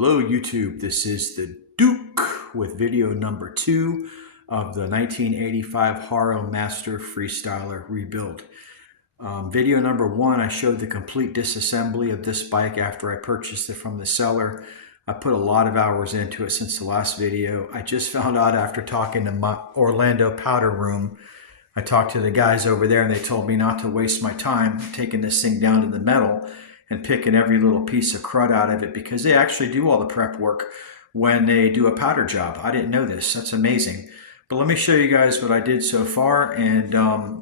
Hello YouTube, this is the Duke with video number 2 of the 1985 Haro Master Freestyler rebuild. Video number 1, I showed the complete disassembly of this bike after I purchased it from the seller. I put a lot of hours into it since the last video. I just found out after talking to my Orlando powder room, I talked to the guys over there and they told me not to waste my time taking this thing down to the metal and picking every little piece of crud out of it, because they actually do all the prep work when they do a powder job. I didn't know this. That's amazing. But let me show you guys what I did so far, and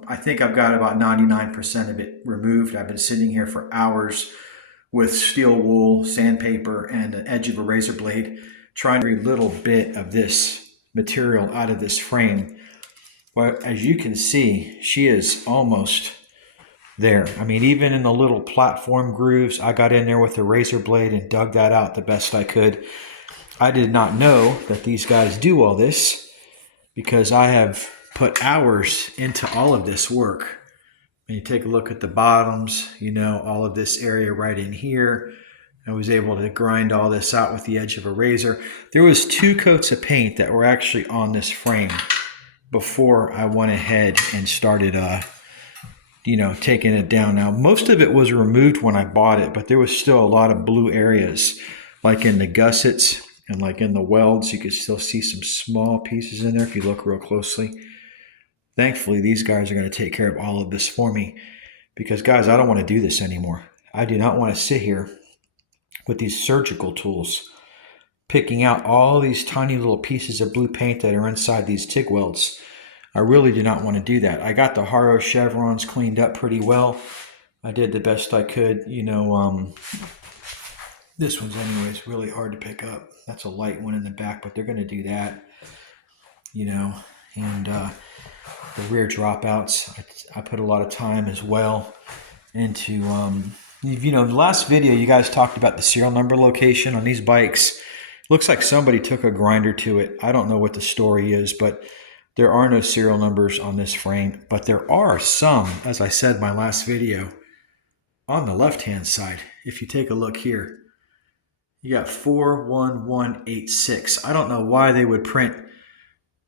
I think I've got about 99% of it removed. I've been sitting here for hours with steel wool, sandpaper, and the edge of a razor blade, trying every little bit of this material out of this frame. Well, as you can see, she is almost there. I mean, even in the little platform grooves, I got in there with a razor blade and dug that out the best I could. I did not know that these guys do all this, because I have put hours into all of this work. When you take a look at the bottoms, you know, all of this area right in here, I was able to grind all this out with the edge of a razor. There was 2 coats of paint that were actually on this frame before I went ahead and started taking it down. Now, most of it was removed when I bought it, but there was still a lot of blue areas, like in the gussets and like in the welds. You could still see some small pieces in there if you look real closely. Thankfully, these guys are going to take care of all of this for me, because guys, I don't want to do this anymore. I do not want to sit here with these surgical tools picking out all these tiny little pieces of blue paint that are inside these TIG welds. I really do not want to do that. I got the Haro chevrons cleaned up pretty well. I did the best I could. This one's anyways really hard to pick up. That's a light one in the back, but they're going to do that. And the rear dropouts, I put a lot of time as well into, the last video you guys talked about the serial number location on these bikes. Looks like somebody took a grinder to it. I don't know what the story is, but there are no serial numbers on this frame, but there are some, as I said in my last video, on the left-hand side. If you take a look here, you got 41186. I don't know why they would print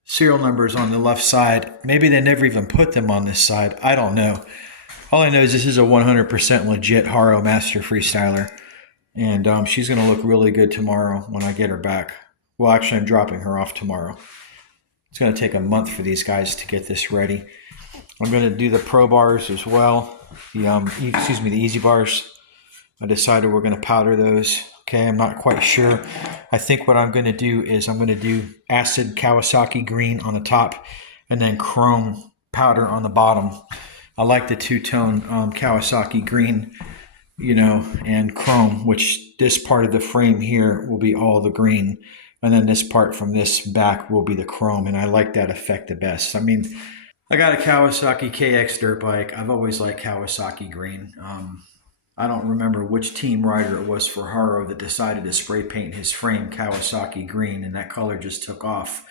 serial numbers on the left side. Maybe they never even put them on this side. I don't know. All I know is this is a 100% legit Haro Master Freestyler, and she's going to look really good tomorrow when I get her back. Well, actually, I'm dropping her off tomorrow. It's going to take a month for these guys to get this ready. I'm going to do the Pro bars as well. The Easy bars. I decided we're going to powder those. Okay, I'm not quite sure. I think what I'm going to do is I'm going to do acid Kawasaki green on the top and then chrome powder on the bottom. I like the two-tone Kawasaki green, and chrome, which this part of the frame here will be all the green. And then this part from this back will be the chrome, and I like that effect the best. I mean, I got a Kawasaki KX dirt bike. I've always liked Kawasaki green. I don't remember which team rider it was for Haro that decided to spray paint his frame Kawasaki green, and that color just took off.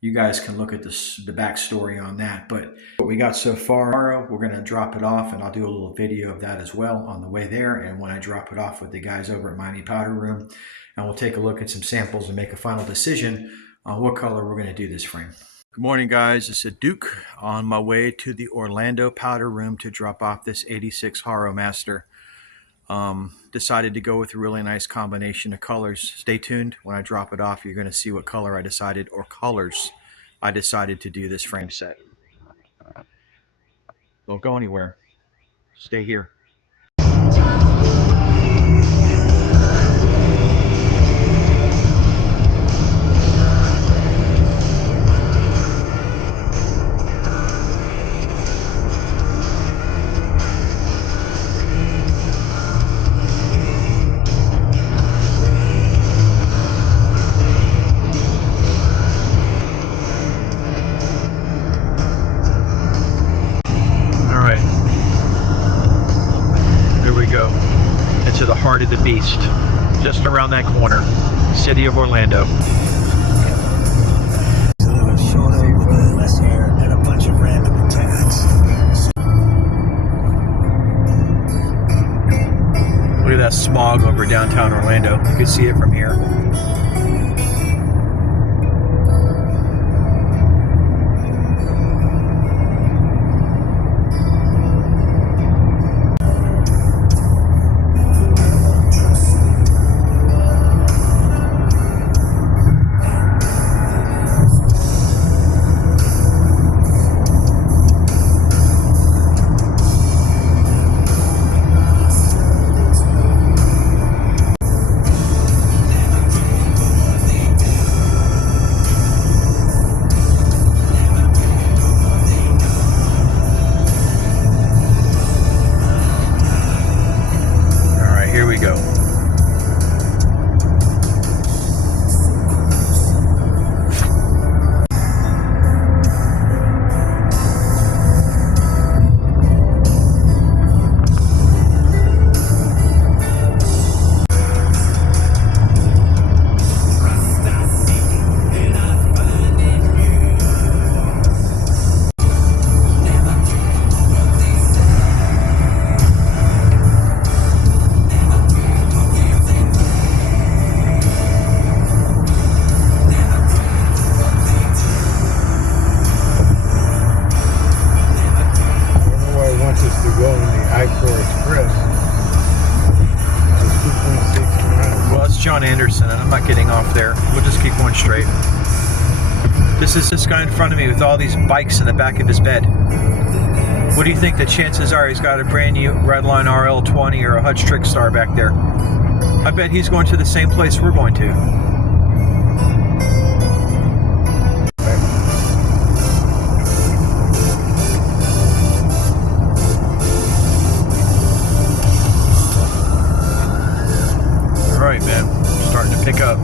You guys can look at the backstory on that. But what we got so far, Haro, we're going to drop it off, and I'll do a little video of that as well on the way there, and when I drop it off with the guys over at Miami Powder Room. And we'll take a look at some samples and make a final decision on what color we're going to do this frame. Good morning, guys. This is Duke on my way to the Orlando Powder Room to drop off this 86 Haro Master. Decided to go with a really nice combination of colors. Stay tuned. When I drop it off, you're going to see what color I decided, or colors I decided to do this frame set. Don't go anywhere. Stay here. Into the heart of the beast, just around that corner, city of Orlando. Less air and a bunch of random attacks. Look at that smog over downtown Orlando. You can see it from here. going straight. This is this guy in front of me with all these bikes in the back of his bed. What do you think the chances are he's got a brand new Redline RL20 or a Hutch Trickstar back there? I bet he's going to the same place we're going to. All right, man, starting to pick up.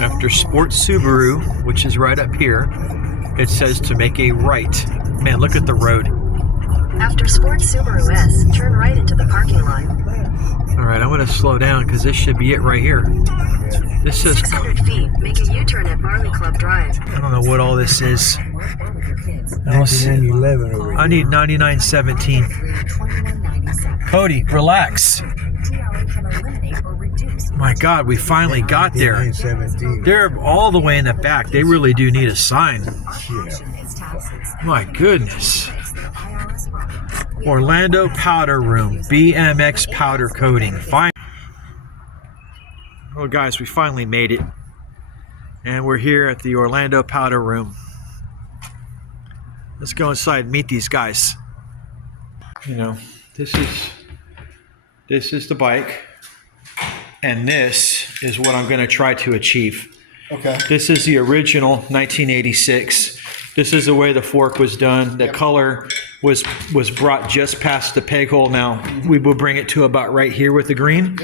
After Sports Subaru, which is right up here, it says to make a right. Man, look at the road. After Sports Subaru S, turn right into the parking lot. All right, I'm going to slow down because this should be it right here. This says 600 feet, make a U-turn at Barley Club Drive. I don't know what all this is. I need 9917. Cody, relax. My God, we finally got there. They're all the way in the back. They really do need a sign. My goodness. Orlando Powder Room, BMX powder coating. Fine. Well, guys, we finally made it. And we're here at the Orlando Powder Room. Let's go inside and meet these guys. You know, this is the bike. And this is what I'm going to try to achieve. Okay. This is the original 1986. This is the way the fork was done. The color was brought just past the peg hole. Now we will bring it to about right here with the green.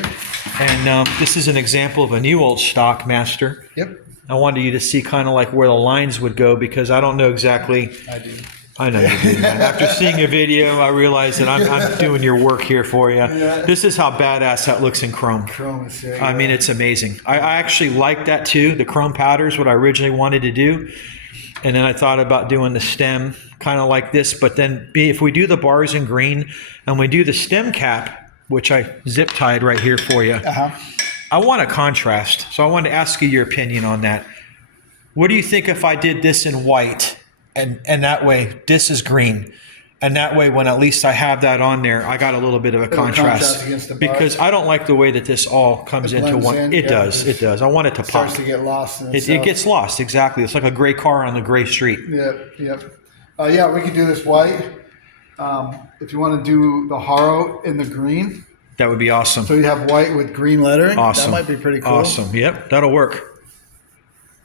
And this is an example of a new old stock Master. Yep. I wanted you to see kind of like where the lines would go because I don't know exactly. I do. I know you do, man. After seeing a video, I realized that I'm doing your work here for you. Yeah. This is how badass that looks in chrome. Chrome is sick. I mean, it's amazing. I actually like that too. The chrome powder is what I originally wanted to do. And then I thought about doing the stem kind of like this. But then if we do the bars in green and we do the stem cap, which I zip tied right here for you, I want a contrast. So I wanted to ask you your opinion on that. What do you think if I did this in white? And that way, this is green. And that way, when at least I have that on there, I got a little bit of a contrast. Against the because I don't like the way that this all comes into one. It does. It does. I want it to pop. Starts to get lost. It gets lost. Exactly. It's like a gray car on the gray street. Yep. Yep. Yeah, we could do this white. If you want to do the Haro in the green. That would be awesome. So you have white with green lettering. Awesome. That might be pretty cool. Awesome. Yep. That'll work.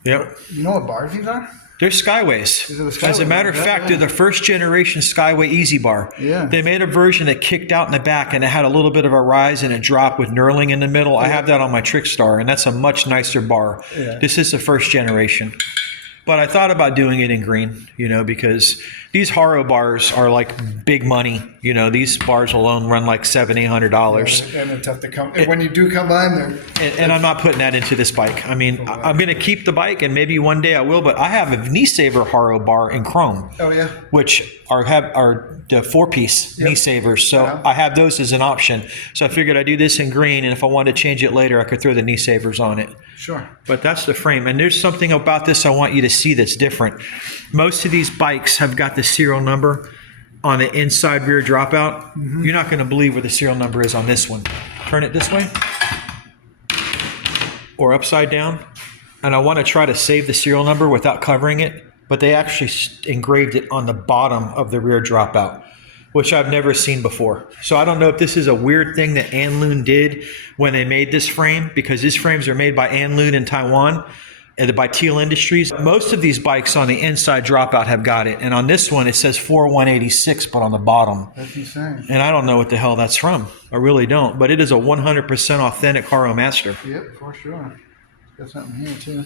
Yep. You know what bars these are? They're Skyways. These are the Skyways. As a matter of fact, they're the first generation Skyway Easy Bar. Yeah. They made a version that kicked out in the back and it had a little bit of a rise and a drop with knurling in the middle. I have that on my Trickstar, and that's a much nicer bar. Yeah. This is the first generation. But I thought about doing it in green, you know, because these Haro bars are like big money. You know, these bars alone run like $700-800. And they're tough to come. And when you do come by them, and I'm not putting that into this bike. I mean, I'm going to keep the bike, and maybe one day I will. But I have a knee saver Haro bar in chrome. Oh yeah. Which are the 4-piece knee savers. So I have those as an option. So I figured I'd do this in green, and if I wanted to change it later, I could throw the knee savers on it. Sure. But that's the frame. And there's something about this I want you to see that's different. Most of these bikes have got the serial number on the inside rear dropout. Mm-hmm. You're not going to believe where the serial number is on this one. Turn it this way or upside down. And I want to try to save the serial number without covering it. But they actually engraved it on the bottom of the rear dropout, which I've never seen before. So I don't know if this is a weird thing that Anlun did when they made this frame, because these frames are made by Anlun in Taiwan and by Teal Industries. Most of these bikes on the inside dropout have got it. And on this one, it says 4186, but on the bottom. That's insane. And I don't know what the hell that's from. I really don't. But it is a 100% authentic Haro Master. Yep, for sure. Got something here, too.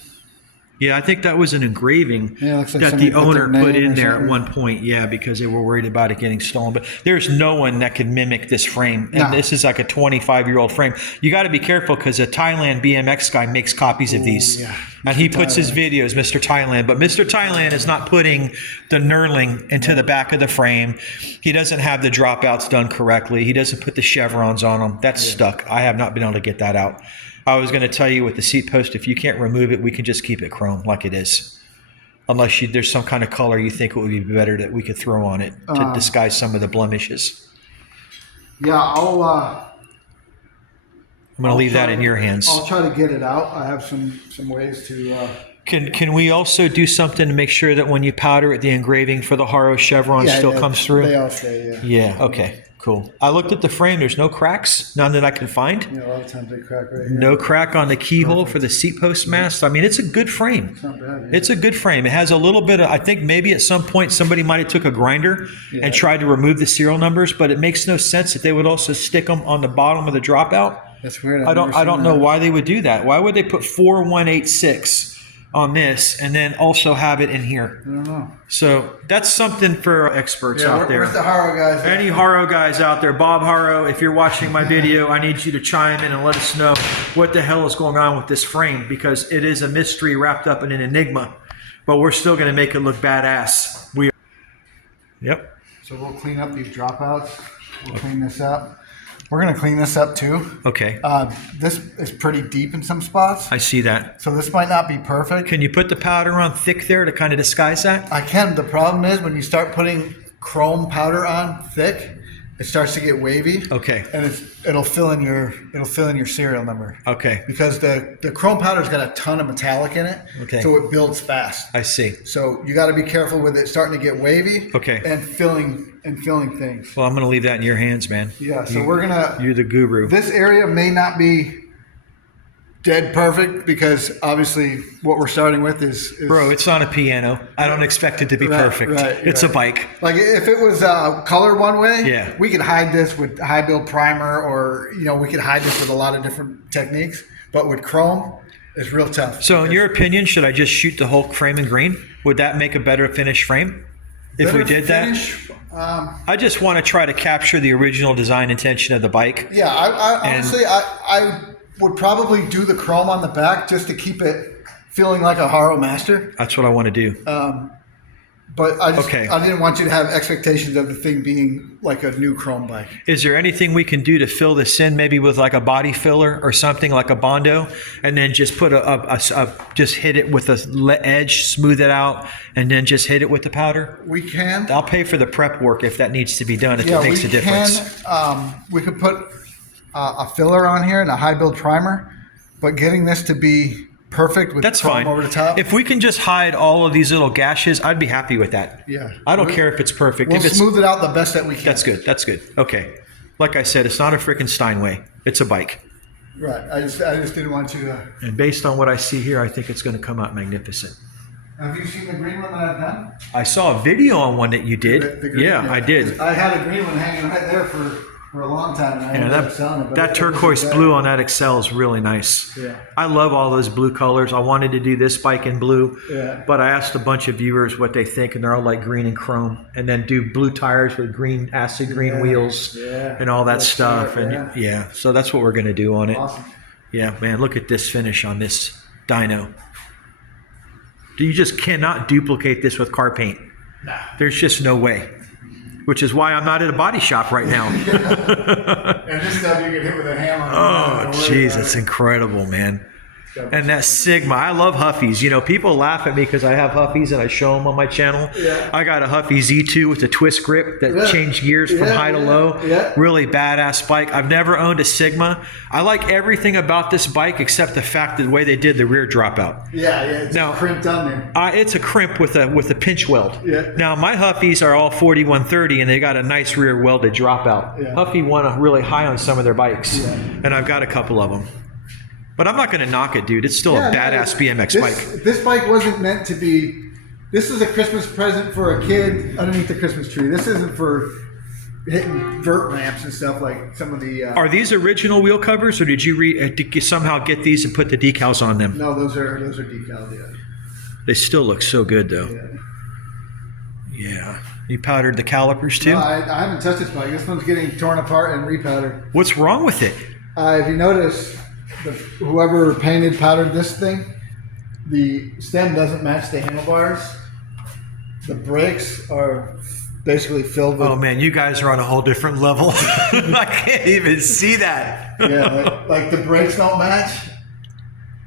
Yeah, I think that was an engraving looks like that the owner put in there something. at one point. Yeah, because they were worried about it getting stolen. But there's no one that could mimic this frame. And this is like a 25-year-old frame. You got to be careful because a Thailand BMX guy makes copies of these. Yeah. And he puts his videos, Mr. Thailand. But Mr. Thailand is not putting the knurling into the back of the frame. He doesn't have the dropouts done correctly. He doesn't put the chevrons on them. That's stuck. I have not been able to get that out. I was going to tell you with the seat post, if you can't remove it, we can just keep it chrome like it is. Unless there's some kind of color you think it would be better that we could throw on it to disguise some of the blemishes. Yeah, I'm going to leave that in your hands. I'll try to get it out. I have some ways to. Can we also do something to make sure that when you powder it, the engraving for the Haro chevron still comes through? They all stay, Yeah, okay, cool. I looked at the frame. There's no cracks, none that I can find. Yeah, a lot of times they crack right here. No crack on the keyhole for the seat post mast. I mean, it's a good frame. It's not bad. It's a good frame. It has a little bit of, I think maybe at some point somebody might have took a grinder and tried to remove the serial numbers, but it makes no sense that they would also stick them on the bottom of the dropout. That's weird. I don't know why they would do that. Why would they put 4186 on this and then also have it in here? I don't know. So that's something for experts out there. Where's the Haro guys? Any Haro guys out there, Bob Haro, if you're watching my video, I need you to chime in and let us know what the hell is going on with this frame, because it is a mystery wrapped up in an enigma, but we're still going to make it look badass. Yep. So we'll clean up these dropouts. We'll clean this up. We're going to clean this up too. Okay. This is pretty deep in some spots. I see that. So this might not be perfect. Can you put the powder on thick there to kind of disguise that? I can. The problem is when you start putting chrome powder on thick, it starts to get wavy. Okay. And it'll fill in your serial number. Okay. Because the chrome powder's got a ton of metallic in it. Okay. So it builds fast. I see. So you got to be careful with it starting to get wavy. Okay. And filling things. Well, I'm going to leave that in your hands, man. Yeah. So we're gonna. You're the guru. This area may not be dead perfect because obviously what we're starting with is Bro, it's not a piano. I don't expect it to be perfect. It's a bike. Like if it was colored one way, yeah, we could hide this with high build primer, or we could hide this with a lot of different techniques. But with chrome, it's real tough. So in your opinion, should I just shoot the whole frame in green? Would that make a better finished frame? If we did that? I just want to try to capture the original design intention of the bike. Yeah, I honestly, I would probably do the chrome on the back just to keep it feeling like a Haro Master. That's what I want to do. But I didn't want you to have expectations of the thing being like a new chrome bike. Is there anything we can do to fill this in, maybe with like a body filler or something like a Bondo, and then just put just hit it with a edge, smooth it out, and then just hit it with the powder? We can. I'll pay for the prep work if that needs to be done, if it makes a difference. We could put a filler on here and a high build primer, but getting this to be perfect with chrome over the top. If we can just hide all of these little gashes, I'd be happy with that. Yeah. I don't care if it's perfect. We'll smooth it out the best that we can. That's good. That's good. Okay. Like I said, it's not a freaking Steinway. It's a bike. Right. I just didn't want you to. And based on what I see here, I think it's going to come out magnificent. Have you seen the green one that I've done? I saw a video on one that you did. The green, I did. I had a green one hanging right there for a long time. And I ended up selling it. That turquoise blue on that Excel is really nice. Yeah. I love all those blue colors. I wanted to do this bike in blue, but I asked a bunch of viewers what they think, and they're all like green and chrome, and then do blue tires with green acid green wheels and all that stuff. So that's what we're going to do on it. Awesome. Yeah, man, look at this finish on this dyno. You just cannot duplicate this with car paint. Nah. There's just no way. Which is why I'm not at a body shop right now. And this stuff you can hit with a hammer. Oh, jeez, it's incredible, man. And that Sigma, I love Huffies. People laugh at me because I have Huffies and I show them on my channel. Yeah. I got a Huffy Z2 with a twist grip that changed gears from high to low. Yeah. Really badass bike. I've never owned a Sigma. I like everything about this bike except the fact that the way they did the rear dropout. Yeah, it's crimped on there. It's a crimp with a pinch weld. Yeah. Now my Huffies are all 4130 and they got a nice rear welded dropout. Yeah. Huffy won really high on some of their bikes, and I've got a couple of them. But I'm not going to knock it, dude. It's still a badass BMX bike. This bike wasn't meant to be. This is a Christmas present for a kid underneath the Christmas tree. This isn't for hitting vert ramps and stuff like some of the. Are these original wheel covers, or did you somehow get these and put the decals on them? No, those are decals. Yeah. They still look so good, though. Yeah. You powdered the calipers too? No, I haven't touched this bike. This one's getting torn apart and repowdered. What's wrong with it? If you notice, whoever powdered this thing, the stem doesn't match the handlebars. The brakes are basically filled with... Oh man, you guys are on a whole different level. I can't even see that. Yeah, like the brakes don't match.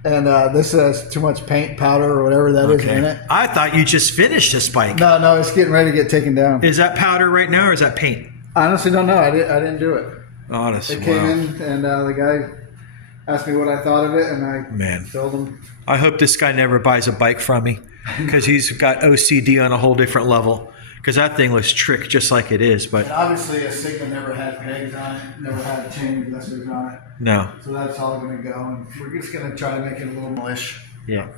And this has too much paint, powder, or whatever that is in it. I thought you just finished this bike. No, it's getting ready to get taken down. Is that powder right now, or is that paint? I honestly don't know. I didn't do it. Honestly, It came in, and the guy asked me what I thought of it, and I told him. I hope this guy never buys a bike from me, because he's got OCD on a whole different level. Because that thing was tricked just like it is, but And obviously a Sigma never had pegs on it, never had chain adjusters on it. no. So that's all going to go, and we're just going to try to make it a little milish, Yeah,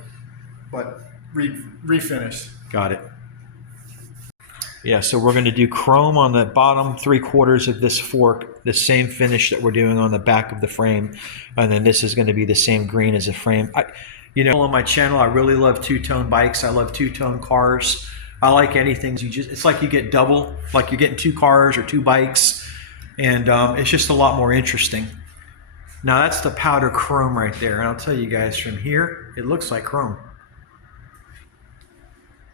but refinished. got it. Yeah, so we're going to do chrome on the bottom 3/4 of this fork, the same finish that we're doing on the back of the frame, and then this is going to be the same green as the frame. On my channel, I really love two-tone bikes. I love two-tone cars. I like anything. It's like you get double, like you're getting 2 cars or 2 bikes, and it's just a lot more interesting. Now that's the powder chrome right there, and I'll tell you guys from here, it looks like chrome.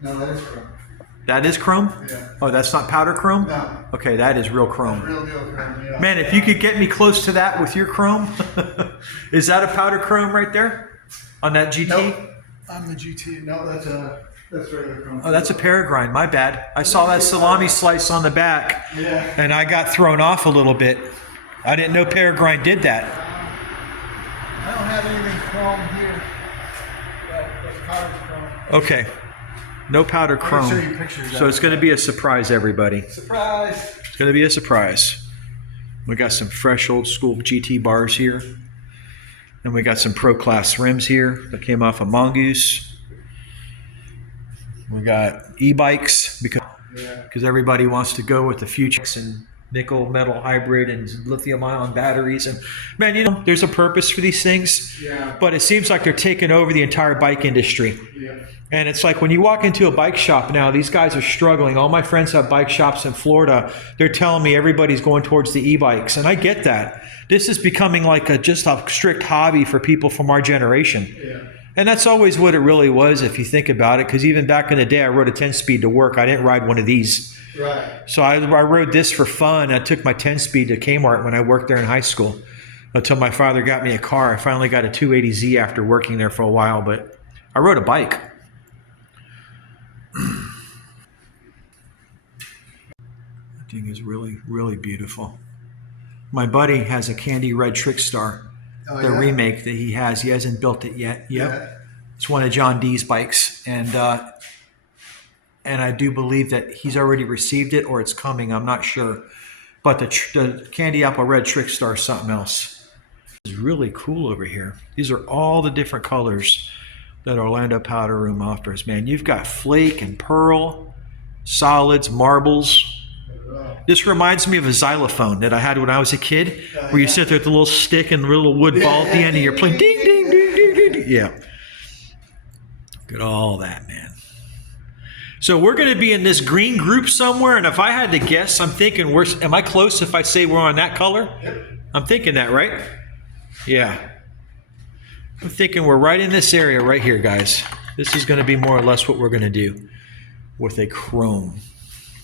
No, that is chrome. That is chrome? Yeah. Oh, that's not powder chrome? No. Okay, that is real chrome. Real deal chrome, yeah. Man, if you could get me close to that with your chrome, is that a powder chrome right there on that GT? Nope. On the GT, no, that's regular chrome. Oh, that's a Peregrine. My bad. I saw that salami slice on the back, Yeah. and I got thrown off a little bit. I didn't know Peregrine did that. I don't have anything chrome here. That's powder's chrome. Okay, no powder I'll show chrome. you pictures. So it's going to be a surprise, everybody. Surprise! It's going to be a surprise. We got some fresh old school GT bars here. And we got some Pro Class rims here that came off of Mongoose. We got e-bikes because everybody wants to go with the future and nickel metal hybrid and lithium ion batteries. And man, there's a purpose for these things, but it seems like they're taking over the entire bike industry. Yeah. And it's like when you walk into a bike shop now, these guys are struggling. All my friends have bike shops in Florida. They're telling me everybody's going towards the e-bikes. And I get that. This is becoming like just a strict hobby for people from our generation. Yeah. And that's always what it really was if you think about it. Because even back in the day, I rode a 10-speed to work. I didn't ride one of these. Right. So I rode this for fun. I took my 10-speed to Kmart when I worked there in high school until my father got me a car. I finally got a 280Z after working there for a while. But I rode a bike. That thing is really, really beautiful. My buddy has a candy red Trickstar, the remake that he has. He hasn't built it yet. Yep. Yeah. It's one of John D's bikes. And I do believe that he's already received it or it's coming. I'm not sure. But the candy apple red Trickstar is something else. It's really cool over here. These are all the different colors that Orlando Powder Room offers, man. You've got flake and pearl, solids, marbles. This reminds me of a xylophone that I had when I was a kid, where you sit there with the little stick and the little wood ball at the end and you're playing ding, ding, ding, ding, ding, ding. Yeah. Look at all that, man. So we're going to be in this green group somewhere, and if I had to guess, I'm thinking, am I close if I say we're on that color? Yep. I'm thinking that, right? Yeah. I'm thinking we're right in this area right here, guys. This is going to be more or less what we're going to do with a chrome,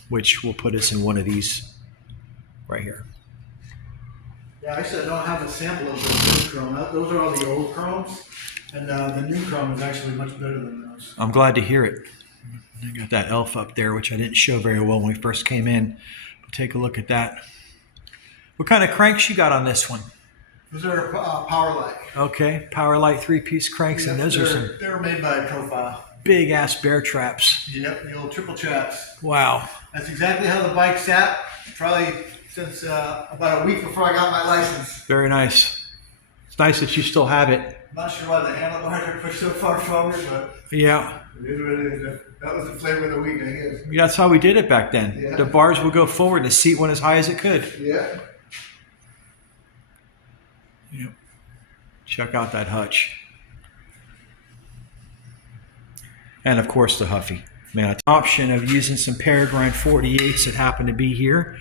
which will put us in one of these right here. Yeah, actually, I don't have a sample of the new chrome. Those are all the old chromes, and the new chrome is actually much better than those. I'm glad to hear it. I got that elf up there, which I didn't show very well when we first came in. But take a look at that. What kind of cranks you got on this one? Those are Power Light. Okay, Power Light 3-piece cranks, and those are some They were made by Profile. big ass bear traps. Yep, the old triple traps. Wow. That's exactly how the bike sat, probably since about a week before I got my license. Very nice. It's nice that you still have it. I'm not sure why the handlebars are pushed so far forward, but Yeah. it is what it is. That was the flavor of the week, I guess. That's how we did it back then. Yeah. The bars would go forward and the seat went as high as it could. Yeah. Yep. Check out that hutch. And of course the Huffy. Man, option of using some Peregrine 48s that happen to be here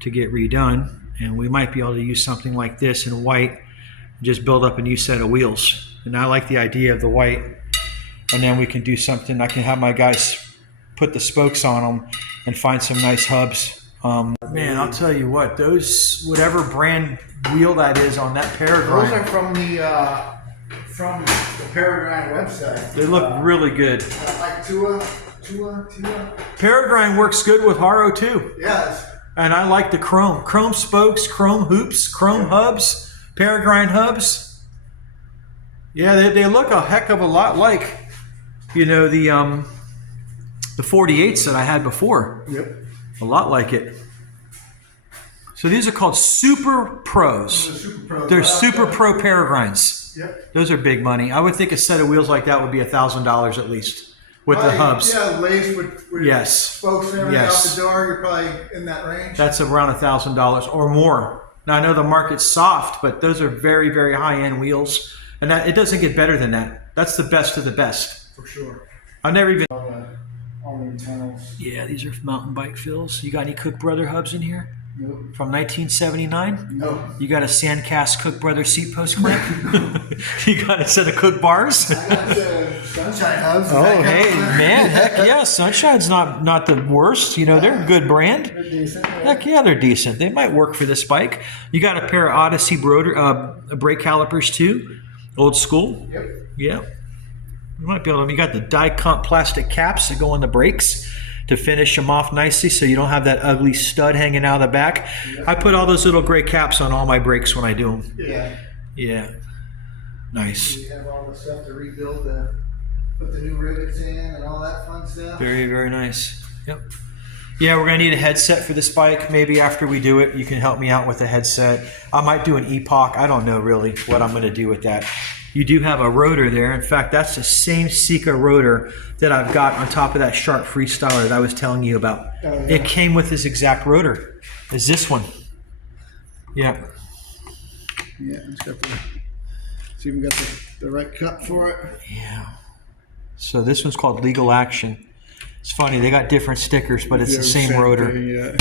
to get redone. And we might be able to use something like this in white and just build up a new set of wheels. And I like the idea of the white. And then we can do something. I can have my guys put the spokes on them and find some nice hubs. Man, I'll tell you what, those, whatever brand wheel that is on that Peregrine. Those are from the from the Peregrine website. They look really good. Like Tua. Peregrine works good with Haro too. Yes. And I like the chrome spokes, chrome hoops, chrome hubs, Peregrine hubs. Yeah, they look a heck of a lot like, you know, the 48s that I had before. Yep. A lot like it. So these are called Super Pros. They're Super Pro Peregrines. Yep. Those are big money. I would think a set of wheels like that would be $1,000 at least with the hubs. Yeah, laced with Yes. spokes and everything out the door. You're probably in that range. That's around $1,000 or more. Now I know the market's soft, but those are very, very high-end wheels, and that it doesn't get better than that. That's the best of the best. For sure. I've never even. All the internals. Yeah, these are mountain bike fills. You got any Cook Brother hubs in here? Nope. From 1979? Nope. You got a Sandcast Cook Brother seat post clamp? You got a set of Cook bars? I got the Sunshine hubs. Oh, hey, man, heck yeah. Sunshine's not the worst. You know, they're a good brand. They're decent. Heck yeah, they're decent. They might work for this bike. You got a pair of Odyssey brake calipers too. Old school. Yep. Yeah. You might be able to, you got the die-cut plastic caps that go on the brakes to finish them off nicely so you don't have that ugly stud hanging out of the back. I put all those little gray caps on all my brakes when I do them. Yeah. Yeah. Nice. You have all the stuff to rebuild, put the new rivets in and all that fun stuff. Very, very nice. Yep. Yeah, we're going to need a headset for this bike. Maybe after we do it, you can help me out with the headset. I might do an Epoch. I don't know really what I'm going to do with that. You do have a rotor there. In fact, that's the same Sika rotor that I've got on top of that Sharp Freestyler that I was telling you about. Oh, yeah. It came with this exact rotor. Is this one? Yeah. Yeah, it's got it's even got the right cut for it. Yeah. So this one's called Legal Action. It's funny, they got different stickers, but it's the same rotor. Thing, yeah.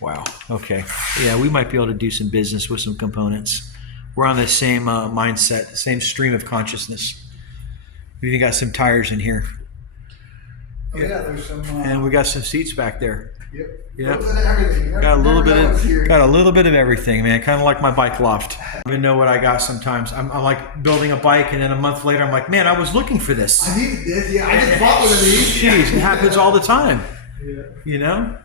Wow. Okay. Yeah, we might be able to do some business with some components. We're on the same mindset, same stream of consciousness. We even got some tires in here. Oh, yeah, there's some. And we got some seats back there. Yep. Yep. A little bit of everything. Got a little bit of everything, man. Kind of like my bike loft. I don't even know what I got sometimes. I'm like building a bike, and then a month later, I'm like, man, I was looking for this. I needed this. Yeah, I just bought one of these. Jeez, it happens all the time. Yeah. You know?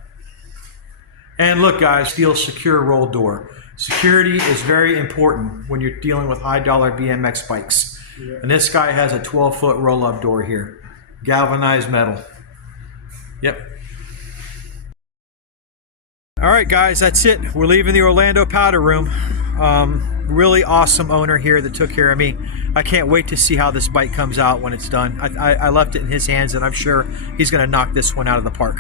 And look, guys, steel secure roll door. Security is very important when you're dealing with high-dollar BMX bikes. Yeah. And this guy has a 12-foot roll-up door here. Galvanized metal. Yep. All right, guys, that's it. We're leaving the Orlando powder room. Really awesome owner here that took care of me. I can't wait to see how this bike comes out when it's done. I left it in his hands, and I'm sure he's going to knock this one out of the park.